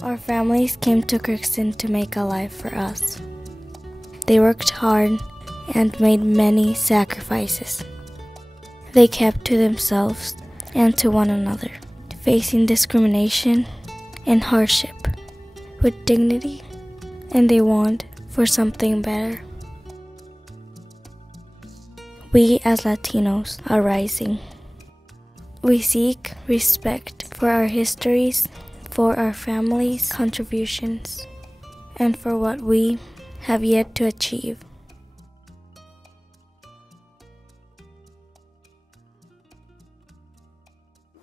Our families came to Crookston to make a life for us. They worked hard and made many sacrifices. They kept to themselves and to one another, facing discrimination and hardship with dignity, and they want for something better. We as Latinos are rising. We seek respect for our histories, for our families' contributions, and for what we have yet to achieve.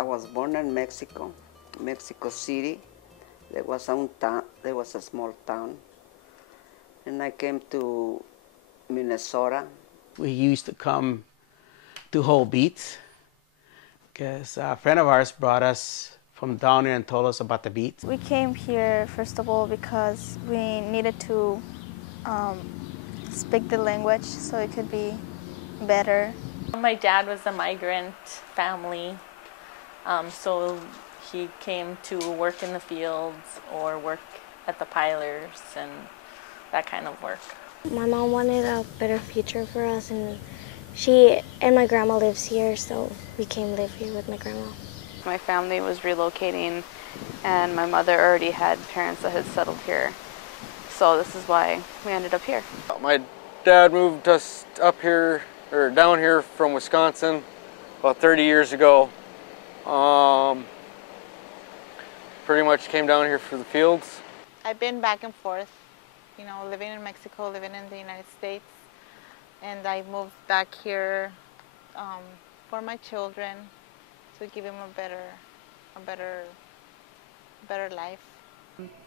I was born in Mexico, Mexico City. There was a small town, and I came to Minnesota. We used to come to Whole Beats because a friend of ours brought us from down here and told us about the beats. We came here, first of all, because we needed to speak the language so it could be better. My dad was a migrant family, so he came to work in the fields or work at the pilers and that kind of work. My mom wanted a better future for us, and she and my grandma lives here, so we came live here with my grandma. My family was relocating, and my mother already had parents that had settled here. So this is why we ended up here. My dad moved us up here, or down here from Wisconsin about 30 years ago. Pretty much came down here for the fields. I've been back and forth, you know, living in Mexico, living in the United States, and I moved back here for my children to give them a better life.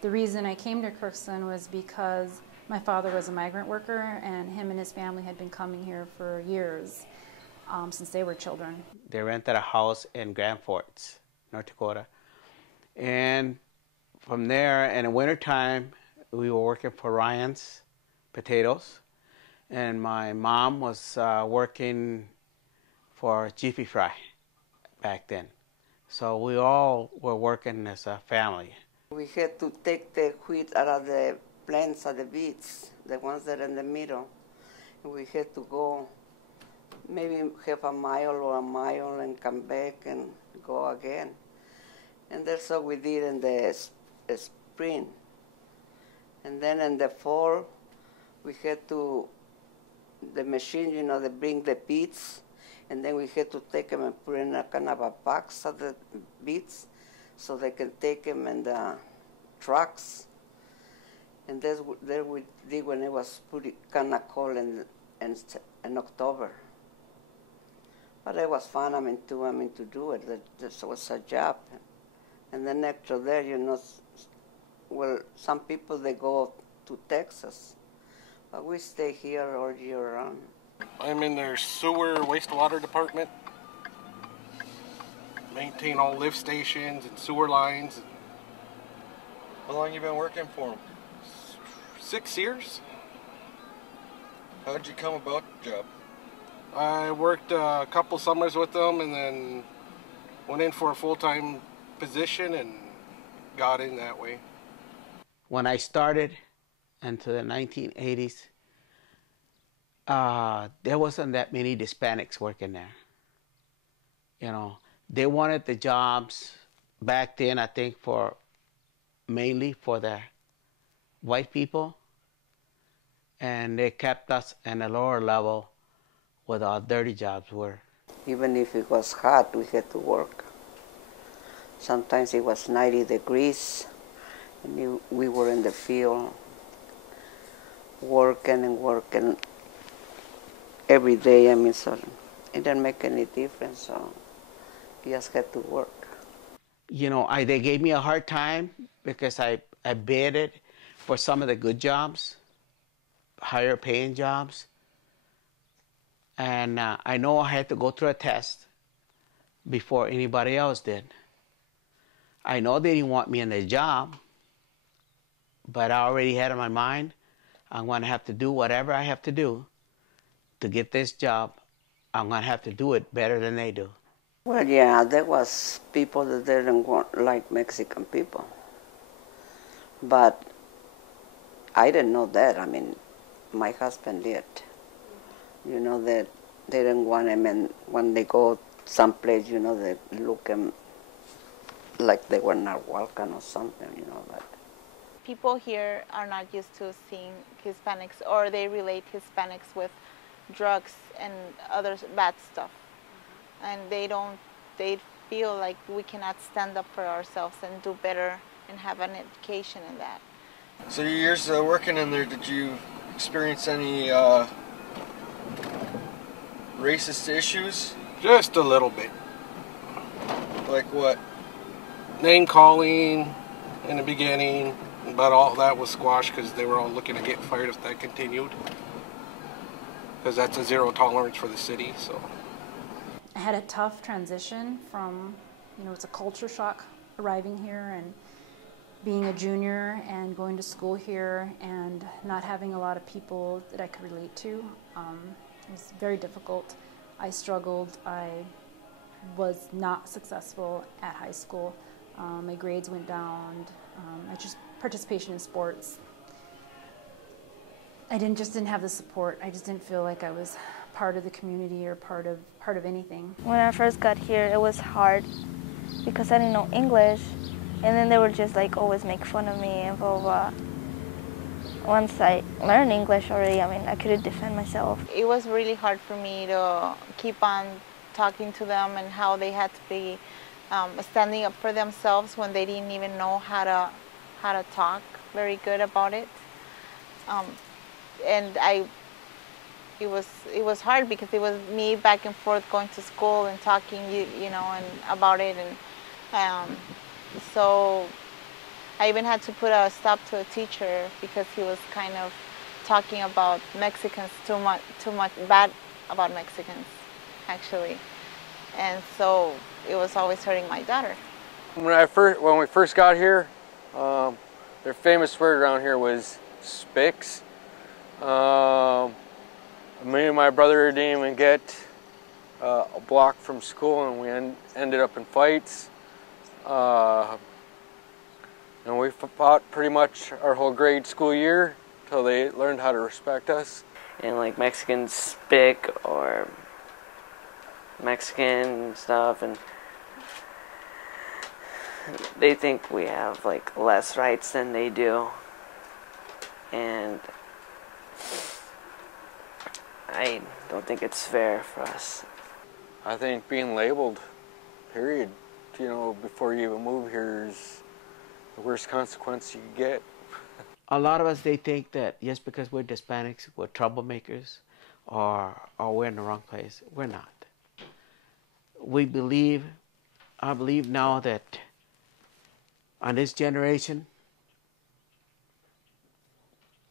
The reason I came to Crookston was because my father was a migrant worker, and him and his family had been coming here for years, since they were children. They rented a house in Grand Forks, North Dakota. And from there, in the wintertime, we were working for Ryan's Potatoes. And my mom was working for Jiffy Fry back then. So we all were working as a family. We had to take the wheat out of the plants of the beets, the ones that are in the middle. And we had to go maybe half a mile or a mile and come back and go again. And that's what we did in the spring. And then in the fall, we had to, the machine, you know, they bring the beets, and then we had to take them and put in a kind of a box of the beets so they can take them in the trucks. And that's what we did when it was pretty kind of cold in October. But it was fun, to do it. This was a job. And then after that, you know, well, some people, they go to Texas. But we stay here all year round. I'm in their sewer wastewater department. Maintain all lift stations and sewer lines. How long you been working for them? 6 years. How did you come about the job? I worked a couple summers with them and then went in for a full-time position and got in that way. When I started into the 1980s, there wasn't that many Hispanics working there. You know, they wanted the jobs back then, I think, mainly for the white people, and they kept us in a lower level where our dirty jobs were. Even if it was hot, we had to work. Sometimes it was 90 degrees, and we were in the field working and working every day. So it didn't make any difference, so you just had to work. You know, they gave me a hard time because I bidded for some of the good jobs, higher paying jobs. And I know I had to go through a test before anybody else did. I know they didn't want me in the job, but I already had in my mind, I'm going to have to do whatever I have to do to get this job. I'm going to have to do it better than they do. Well, yeah, there was people that didn't like Mexican people. But I didn't know that. I mean, my husband did. You know, that they didn't want him, and when they go someplace, you know, they look him like they were not welcome or something, you know. But people here are not used to seeing Hispanics, or they relate Hispanics with drugs and other bad stuff. And they feel like we cannot stand up for ourselves and do better and have an education in that. So your years working in there, did you experience any racist issues? Just a little bit. Like what? Name calling in the beginning, but all that was squashed because they were all looking to get fired if that continued. Because that's a zero tolerance for the city, so. I had a tough transition from, it's a culture shock arriving here and being a junior and going to school here and not having a lot of people that I could relate to. It was very difficult. I struggled. I was not successful at high school. My grades went down. Participation in sports. I just didn't have the support. I just didn't feel like I was part of the community or part of anything. When I first got here, it was hard because I didn't know English, and then they would just like always make fun of me and blah, blah, blah. Once I learned English already, I mean, I couldn't defend myself. It was really hard for me to keep on talking to them and how they had to be standing up for themselves when they didn't even know how to talk very good about it. And it was hard because it was me back and forth going to school and talking, and about it, and so I even had to put a stop to a teacher because he was kind of talking about Mexicans too much bad about Mexicans, actually, and so it was always hurting my daughter. When we first got here, their famous word around here was "spicks." Me and my brother didn't even get a block from school, and we ended up in fights. And we fought pretty much our whole grade school year till they learned how to respect us. And like Mexicans spick or Mexican stuff, and they think we have like less rights than they do. And I don't think it's fair for us. I think being labeled, period, before you even move here is the worst consequence you could get. A lot of us, they think that just because we're Hispanics, we're troublemakers, or we're in the wrong place. We're not. I believe now that on this generation,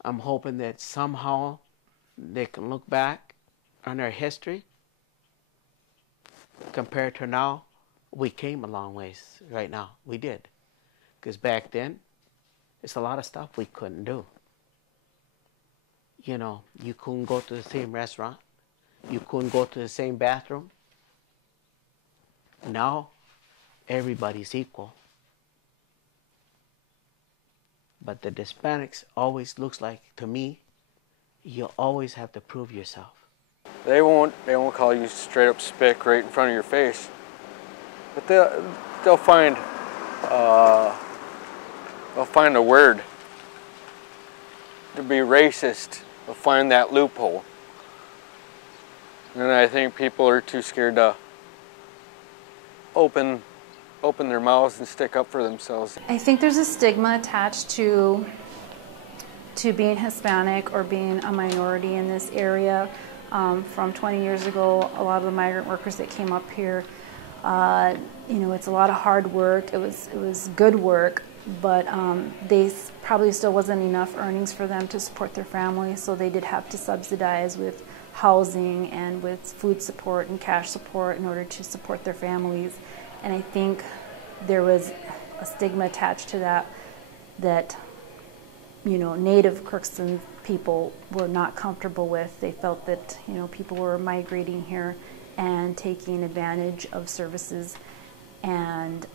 I'm hoping that somehow they can look back on their history. Compared to now, we came a long ways right now. We did. Because back then, it's a lot of stuff we couldn't do. You couldn't go to the same restaurant. You couldn't go to the same bathroom. Now, everybody's equal. But the Hispanics always looks like, to me, you always have to prove yourself. They won't call you straight up spick right in front of your face. But they'll find a word to be racist. They'll find that loophole. And I think people are too scared to open their mouths and stick up for themselves. I think there's a stigma attached to being Hispanic or being a minority in this area. From 20 years ago, a lot of the migrant workers that came up here, it's a lot of hard work. It was good work, but they probably still wasn't enough earnings for them to support their families, so they did have to subsidize with housing and with food support and cash support in order to support their families. And I think there was a stigma attached to that native Crookston people were not comfortable with. They felt that, people were migrating here and taking advantage of services and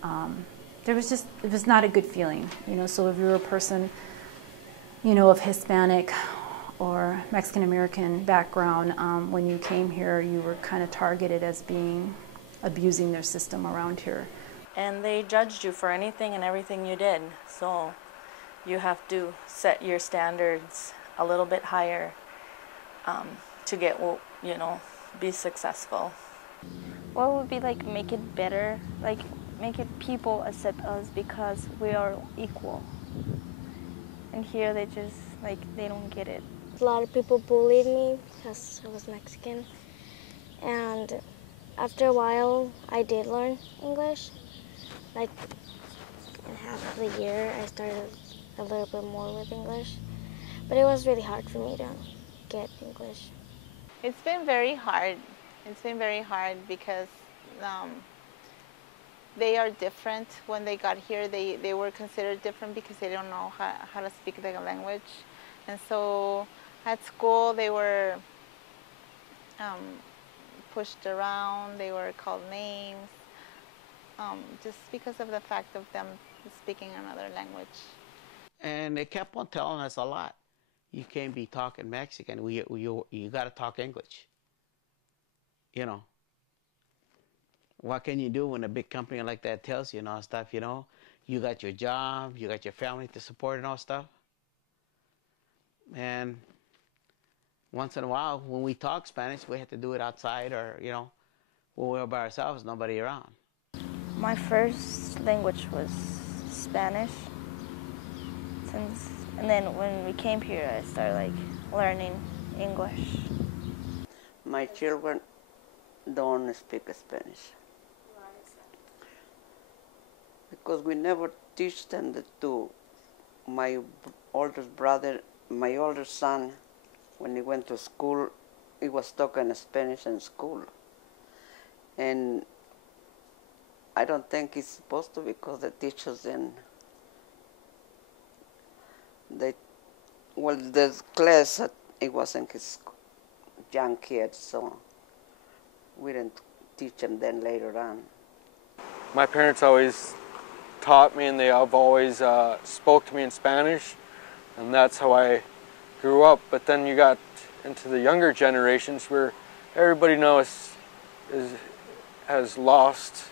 it was not a good feeling, you know. So if you were a person, you know, of Hispanic or Mexican American background, when you came here, you were kind of targeted as being abusing their system around here. And they judged you for anything and everything you did. So you have to set your standards a little bit higher to get, you know, be successful. What would be like make it better, like make it people accept us because we are equal. And here they just like they don't get it. A lot of people bullied me because I was Mexican, and after a while I did learn English. Like in half of the year I started a little bit more with English, but it was really hard for me to get English. It's been very hard. It's been very hard because they are different. When they got here, they were considered different because they don't know how to speak the language. And so at school, they were pushed around, they were called names, just because of the fact of them speaking another language. And they kept on telling us a lot. You can't be talking Mexican. You got to talk English. You know. What can you do when a big company like that tells you and all stuff, you know? You got your job, you got your family to support and all stuff. And once in a while, when we talk Spanish, we have to do it outside or, you know, when we're by ourselves, nobody around. My first language was Spanish. And then when we came here, I started like learning English. My children don't speak Spanish. Because we never teach them to. My older son, when he went to school, he was talking Spanish in school. And I don't think he's supposed to because the teachers the class, it wasn't his young kids, so we didn't teach him then later on. My parents always taught me, and they have always spoke to me in Spanish, and that's how I grew up. But then you got into the younger generations where everybody knows has lost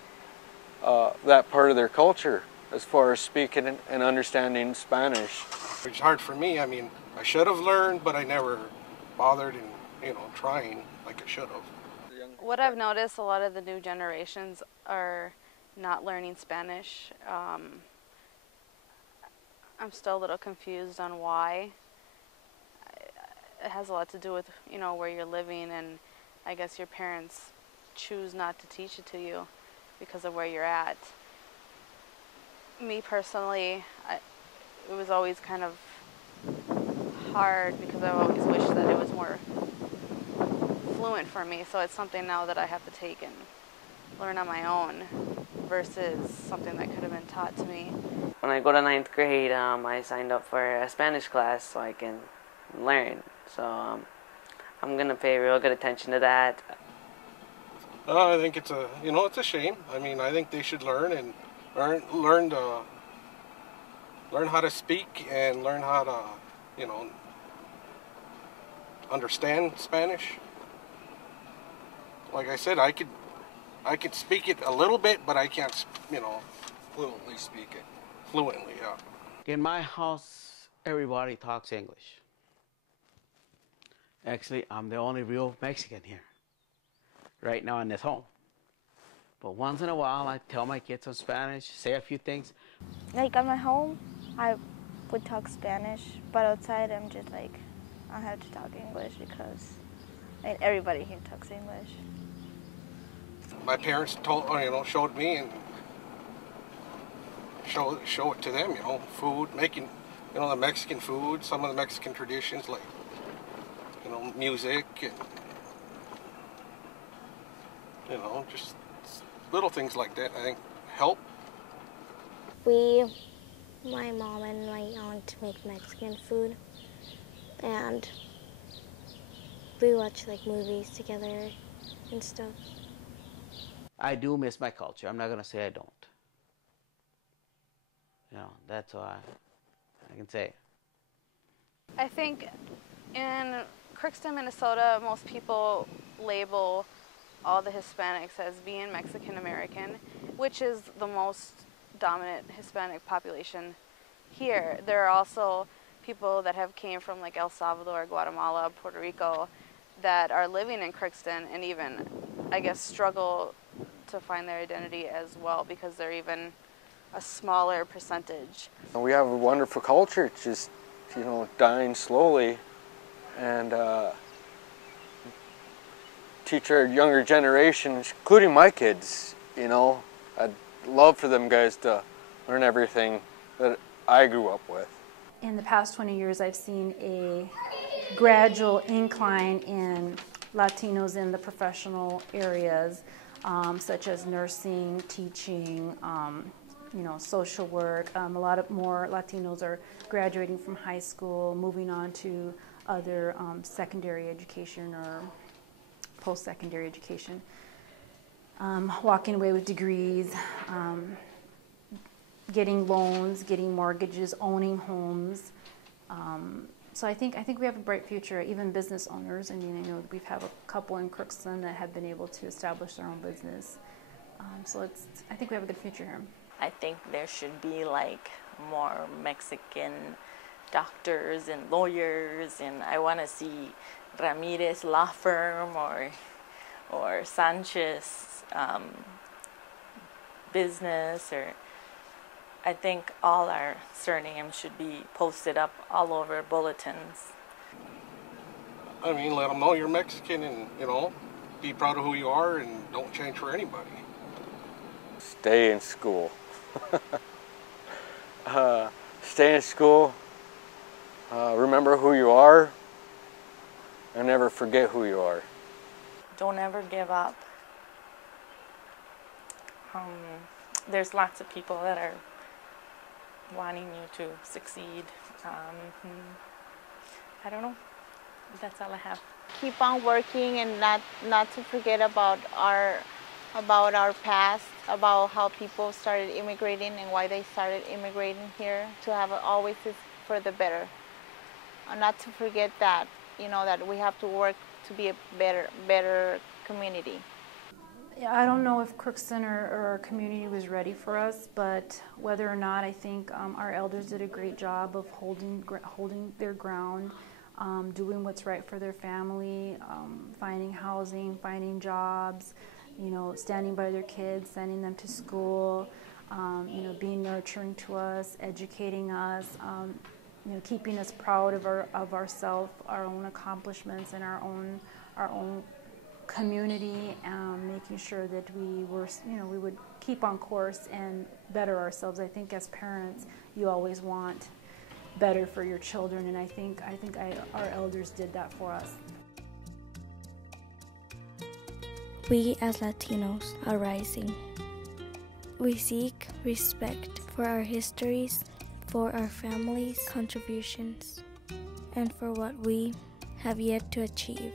that part of their culture as far as speaking and understanding Spanish. It's hard for me. I mean, I should have learned, but I never bothered in, you know, trying like I should have. What I've noticed, a lot of the new generations are not learning Spanish. I'm still a little confused on why. It has a lot to do with, you know, where you're living, and I guess your parents choose not to teach it to you because of where you're at. Me personally, it was always kind of hard because I've always wished that it was more fluent for me, so it's something now that I have to take and learn on my own versus something that could have been taught to me. When I go to 9th grade, I signed up for a Spanish class so I can learn. So I'm going to pay real good attention to that. I think it's it's a shame. I mean, I think they should learn and learn how to speak and learn how to, you know, understand Spanish. Like I said, I could speak it a little bit, but I can't, you know, Fluently speak it. fluently, yeah. In my house, everybody talks English. Actually, I'm the only real Mexican here, right now in this home. But once in a while, I tell my kids some Spanish, say a few things. Like at my home, I would talk Spanish, but outside I'm just like, I have to talk English because everybody here talks English. My parents showed me and show it to them, you know, food, making, you know, the Mexican food, some of the Mexican traditions like, you know, music and, you know, just little things like that, I think, help. My mom and my aunt make Mexican food, and we watch like movies together and stuff. I do miss my culture. I'm not going to say I don't. That's all I can say. I think in Crookston, Minnesota, most people label all the Hispanics as being Mexican American, which is the most dominant Hispanic population here. There are also people that have came from like El Salvador, Guatemala, Puerto Rico that are living in Crookston and even, I guess, struggle to find their identity as well because they're even a smaller percentage. We have a wonderful culture, it's just, dying slowly, and teach our younger generations, including my kids, I'd love for them guys to learn everything that I grew up with. In the past 20 years, I've seen a gradual incline in Latinos in the professional areas, such as nursing, teaching, social work. A lot of more Latinos are graduating from high school, moving on to other secondary education or post-secondary education, walking away with degrees, getting loans, getting mortgages, owning homes. So I think we have a bright future. Even business owners. I know we've had a couple in Crookston that have been able to establish their own business. I think we have a good future here. I think there should be like more Mexican doctors and lawyers, and I want to see Ramirez Law Firm or Sanchez Business, or I think all our surnames should be posted up all over bulletins. Let them know you're Mexican and, be proud of who you are and don't change for anybody. Stay in school. Stay in school. Remember who you are and never forget who you are. Don't ever give up. There's lots of people that are wanting you to succeed. I don't know. That's all I have. Keep on working and not to forget about our past, about how people started immigrating and why they started immigrating here, to have always this for the better. And not to forget that, that we have to work to be a better community. Yeah, I don't know if Crookston or our community was ready for us, but whether or not, I think our elders did a great job of holding their ground, doing what's right for their family, finding housing, finding jobs, standing by their kids, sending them to school, being nurturing to us, educating us, keeping us proud of ourselves, our own accomplishments, and our own community, making sure that we would keep on course and better ourselves. I think as parents, you always want better for your children, and I think our elders did that for us. We as Latinos are rising. We seek respect for our histories, for our families' contributions, and for what we have yet to achieve.